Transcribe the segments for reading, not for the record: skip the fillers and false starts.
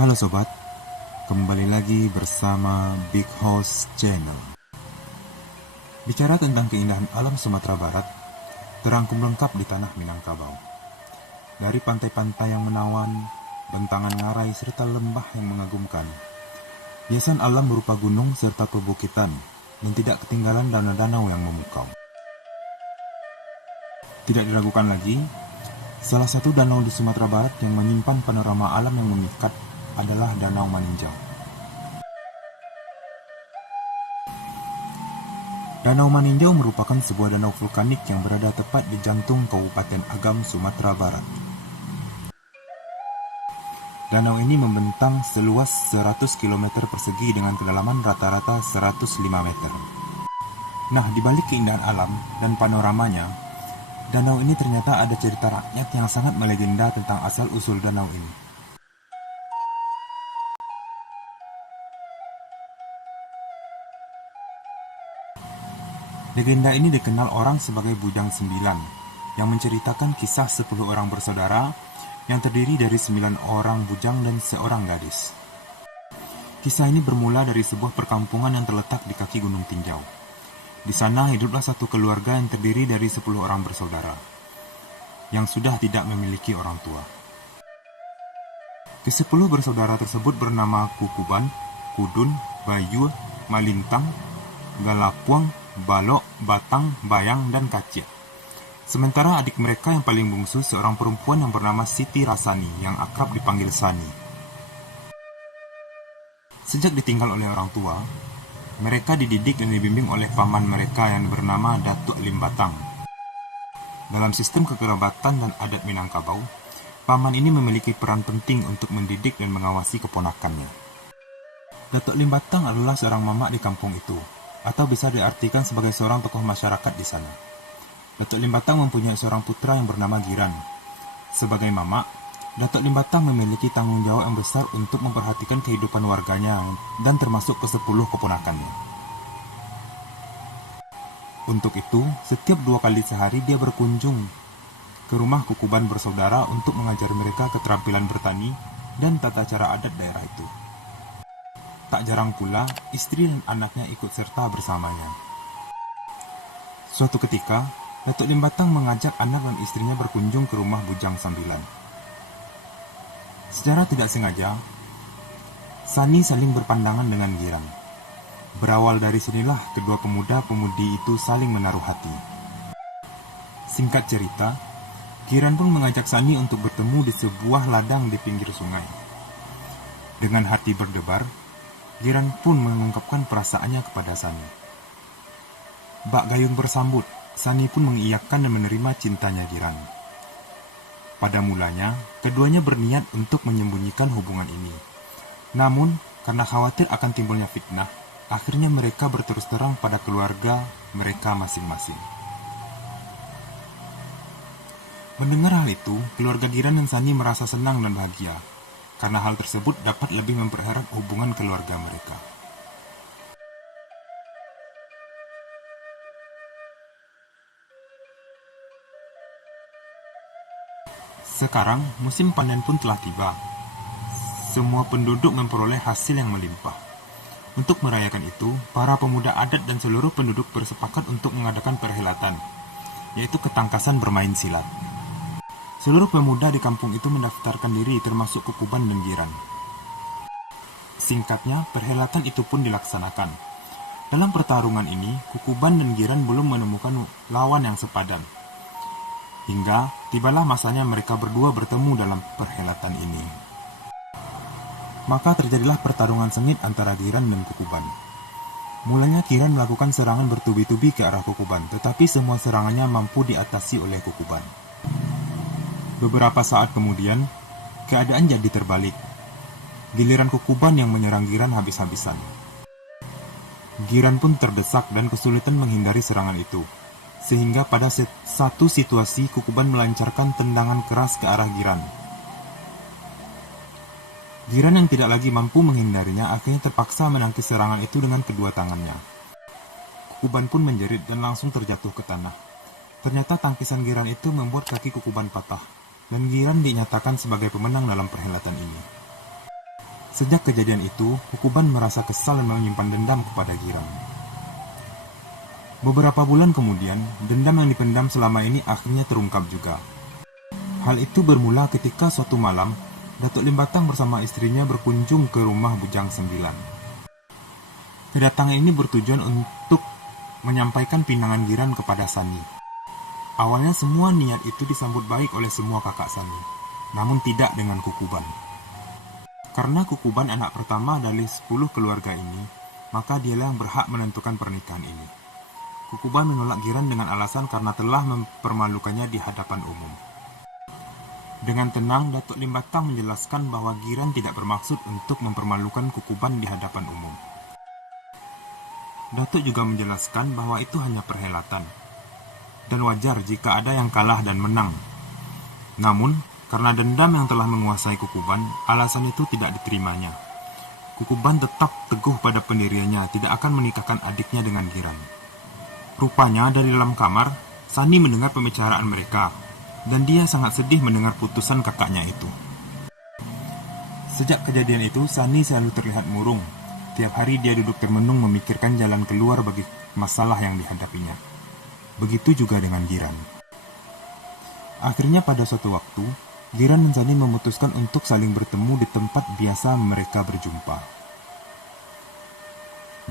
Halo sobat, kembali lagi bersama Big House Channel. Bicara tentang keindahan alam Sumatera Barat, terangkum lengkap di tanah Minangkabau. Dari pantai-pantai yang menawan, bentangan ngarai serta lembah yang mengagumkan, hiasan alam berupa gunung serta perbukitan, dan tidak ketinggalan danau-danau yang memukau. Tidak diragukan lagi, salah satu danau di Sumatera Barat yang menyimpan panorama alam yang memikat adalah Danau Maninjau. Danau Maninjau merupakan sebuah danau vulkanik yang berada tepat di jantung Kabupaten Agam, Sumatera Barat. Danau ini membentang seluas 100 km persegi dengan kedalaman rata-rata 105 meter. Nah, di balik keindahan alam dan panoramanya, danau ini ternyata ada cerita rakyat yang sangat melegenda tentang asal-usul danau ini. Legenda ini dikenal orang sebagai Bujang Sembilan, yang menceritakan kisah 10 orang bersaudara yang terdiri dari 9 orang bujang dan seorang gadis. Kisah ini bermula dari sebuah perkampungan yang terletak di kaki Gunung Tinjau. Di sana hiduplah satu keluarga yang terdiri dari 10 orang bersaudara, yang sudah tidak memiliki orang tua. Ke-10 bersaudara tersebut bernama Kukuban, Kudun, Bayu, Malintang, Galapuang, Balok, Batang, Bayang, dan Kacir. Sementara adik mereka yang paling bungsu seorang perempuan yang bernama Siti Rasani yang akrab dipanggil Sani. Sejak ditinggal oleh orang tua, mereka dididik dan dibimbing oleh paman mereka yang bernama Datuk Limbatang. Dalam sistem kekerabatan dan adat Minangkabau, paman ini memiliki peran penting untuk mendidik dan mengawasi keponakannya. Datuk Limbatang adalah seorang mamak di kampung itu, atau bisa diartikan sebagai seorang tokoh masyarakat di sana. Datuk Limbatang mempunyai seorang putra yang bernama Giran. Sebagai mamak, Datuk Limbatang memiliki tanggung jawab yang besar untuk memperhatikan kehidupan warganya dan termasuk ke-10 keponakannya. Untuk itu, setiap 2 kali sehari dia berkunjung ke rumah Kukuban bersaudara untuk mengajari mereka keterampilan bertani dan tata cara adat daerah itu. Tak jarang pula, istri dan anaknya ikut serta bersamanya. Suatu ketika, Datuk Limbatang mengajak anak dan istrinya berkunjung ke rumah Bujang Sembilan. Secara tidak sengaja, Sani saling berpandangan dengan Giran. Berawal dari sinilah kedua pemuda-pemudi itu saling menaruh hati. Singkat cerita, Giran pun mengajak Sani untuk bertemu di sebuah ladang di pinggir sungai. Dengan hati berdebar, Giran pun mengungkapkan perasaannya kepada Sani. Bak gayung bersambut, Sani pun mengiyakan dan menerima cintanya Giran. Pada mulanya, keduanya berniat untuk menyembunyikan hubungan ini. Namun, karena khawatir akan timbulnya fitnah, akhirnya mereka berterus terang pada keluarga mereka masing-masing. Mendengar hal itu, keluarga Giran dan Sani merasa senang dan bahagia, karena hal tersebut dapat lebih mempererat hubungan keluarga mereka. Sekarang, musim panen pun telah tiba. Semua penduduk memperoleh hasil yang melimpah. Untuk merayakan itu, para pemuda adat dan seluruh penduduk bersepakat untuk mengadakan perhelatan, yaitu ketangkasan bermain silat. Seluruh pemuda di kampung itu mendaftarkan diri termasuk Kukuban dan Giran. Singkatnya, perhelatan itu pun dilaksanakan. Dalam pertarungan ini, Kukuban dan Giran belum menemukan lawan yang sepadan. Hingga tibalah masanya mereka berdua bertemu dalam perhelatan ini. Maka terjadilah pertarungan sengit antara Giran dan Kukuban. Mulanya Giran melakukan serangan bertubi-tubi ke arah Kukuban, tetapi semua serangannya mampu diatasi oleh Kukuban. Beberapa saat kemudian, keadaan jadi terbalik. Giliran Kukuban yang menyerang Giran habis-habisan. Giran pun terdesak dan kesulitan menghindari serangan itu. Sehingga pada satu situasi Kukuban melancarkan tendangan keras ke arah Giran. Giran yang tidak lagi mampu menghindarinya akhirnya terpaksa menangkis serangan itu dengan kedua tangannya. Kukuban pun menjerit dan langsung terjatuh ke tanah. Ternyata tangkisan Giran itu membuat kaki Kukuban patah, dan Giran dinyatakan sebagai pemenang dalam perhelatan ini. Sejak kejadian itu, Kukuban merasa kesal dan menyimpan dendam kepada Giran. Beberapa bulan kemudian, dendam yang dipendam selama ini akhirnya terungkap juga. Hal itu bermula ketika suatu malam, Datuk Limbatang bersama istrinya berkunjung ke rumah Bujang 9. Kedatangan ini bertujuan untuk menyampaikan pinangan Giran kepada Sani. Awalnya semua niat itu disambut baik oleh semua kakak Sani, namun tidak dengan Kukuban. Karena Kukuban anak pertama dari 10 keluarga ini, maka dialah yang berhak menentukan pernikahan ini. Kukuban menolak Giran dengan alasan karena telah mempermalukannya di hadapan umum. Dengan tenang, Datuk Limbatang menjelaskan bahwa Giran tidak bermaksud untuk mempermalukan Kukuban di hadapan umum. Datuk juga menjelaskan bahwa itu hanya perhelatan, dan wajar jika ada yang kalah dan menang. Namun, karena dendam yang telah menguasai Kukuban, alasan itu tidak diterimanya. Kukuban tetap teguh pada pendiriannya tidak akan menikahkan adiknya dengan Giran. Rupanya dari dalam kamar, Sani mendengar pembicaraan mereka, dan dia sangat sedih mendengar putusan kakaknya itu. Sejak kejadian itu, Sani selalu terlihat murung. Tiap hari dia duduk termenung memikirkan jalan keluar bagi masalah yang dihadapinya. Begitu juga dengan Giran. Akhirnya pada suatu waktu, Giran dan Sani memutuskan untuk saling bertemu di tempat biasa mereka berjumpa.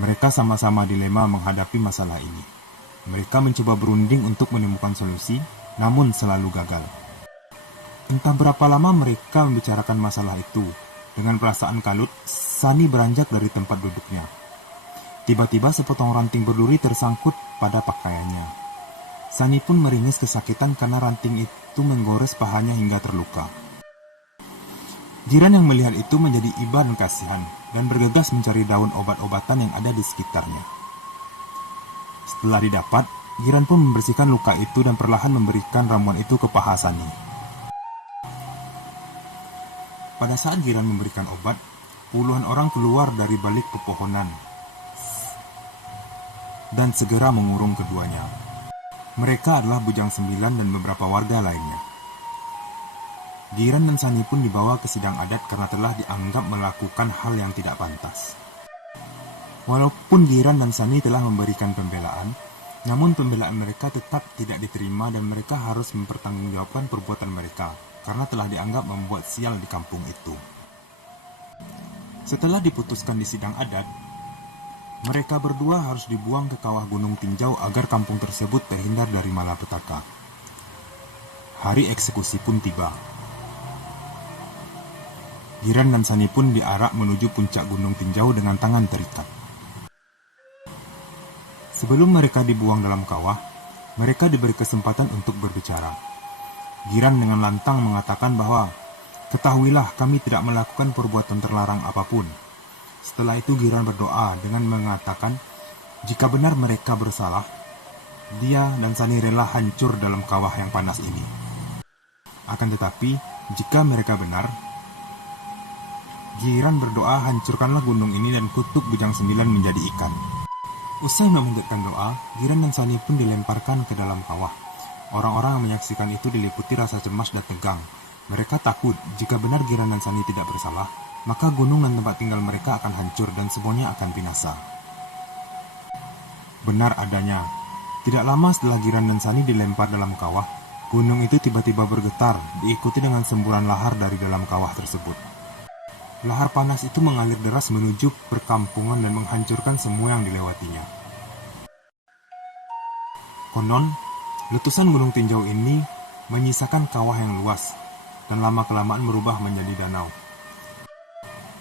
Mereka sama-sama dilema menghadapi masalah ini. Mereka mencoba berunding untuk menemukan solusi, namun selalu gagal. Entah berapa lama mereka membicarakan masalah itu. Dengan perasaan kalut, Sani beranjak dari tempat duduknya. Tiba-tiba sepotong ranting berduri tersangkut pada pakaiannya. Sani pun meringis kesakitan karena ranting itu menggores pahanya hingga terluka. Giran yang melihat itu menjadi iba dan kasihan dan bergegas mencari daun obat-obatan yang ada di sekitarnya. Setelah didapat, Giran pun membersihkan luka itu dan perlahan memberikan ramuan itu ke paha Sani. Pada saat Giran memberikan obat, puluhan orang keluar dari balik pepohonan dan segera mengurung keduanya. Mereka adalah Bujang 9 dan beberapa warga lainnya. Giran dan Sani pun dibawa ke sidang adat karena telah dianggap melakukan hal yang tidak pantas. Walaupun Giran dan Sani telah memberikan pembelaan, namun pembelaan mereka tetap tidak diterima dan mereka harus mempertanggungjawabkan perbuatan mereka karena telah dianggap membuat sial di kampung itu. Setelah diputuskan di sidang adat, mereka berdua harus dibuang ke kawah Gunung Tinjau agar kampung tersebut terhindar dari malapetaka. Hari eksekusi pun tiba. Giran dan Sani pun diarak menuju puncak Gunung Tinjau dengan tangan terikat. Sebelum mereka dibuang dalam kawah, mereka diberi kesempatan untuk berbicara. Giran dengan lantang mengatakan bahwa, "Ketahuilah kami tidak melakukan perbuatan terlarang apapun." Setelah itu Giran berdoa dengan mengatakan, jika benar mereka bersalah, dia dan Sani rela hancur dalam kawah yang panas ini. Akan tetapi, jika mereka benar, Giran berdoa hancurkanlah gunung ini dan kutuk Bujang 9 menjadi ikan. Usai memanjatkan doa, Giran dan Sani pun dilemparkan ke dalam kawah. Orang-orang yang menyaksikan itu diliputi rasa cemas dan tegang. Mereka takut jika benar Giran dan Sani tidak bersalah, maka gunung dan tempat tinggal mereka akan hancur dan semuanya akan binasa. Benar adanya, tidak lama setelah Giran dan Sani dilempar dalam kawah, gunung itu tiba-tiba bergetar, diikuti dengan semburan lahar dari dalam kawah tersebut. Lahar panas itu mengalir deras menuju perkampungan dan menghancurkan semua yang dilewatinya. Konon, letusan Gunung Tinjau ini menyisakan kawah yang luas, dan lama-kelamaan berubah menjadi danau.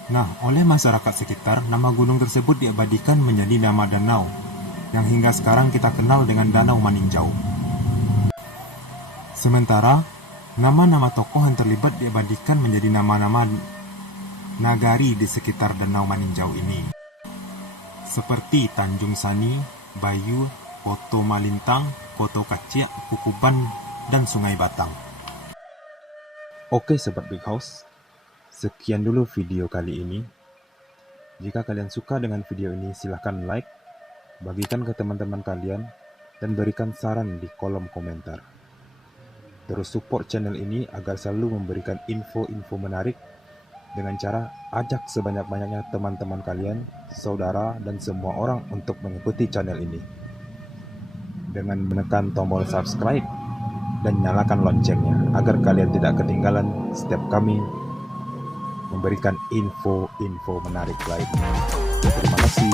Nah, oleh masyarakat sekitar, nama gunung tersebut diabadikan menjadi nama danau, yang hingga sekarang kita kenal dengan Danau Maninjau. Sementara, Nama-nama tokoh yang terlibat diabadikan menjadi nama-nama nagari di sekitar Danau Maninjau ini, seperti Tanjung Sani, Bayu, Koto Malintang, Koto Kaciak, Kukuban, dan Sungai Batang. Oke Sobat Big House, sekian dulu video kali ini. Jika kalian suka dengan video ini, silahkan like, bagikan ke teman-teman kalian, dan berikan saran di kolom komentar. Terus support channel ini agar selalu memberikan info-info menarik dengan cara ajak sebanyak-banyaknya teman-teman kalian, saudara, dan semua orang untuk mengikuti channel ini. Dengan menekan tombol subscribe dan nyalakan loncengnya agar kalian tidak ketinggalan setiap kami memberikan info-info menarik lainnya. Terima kasih.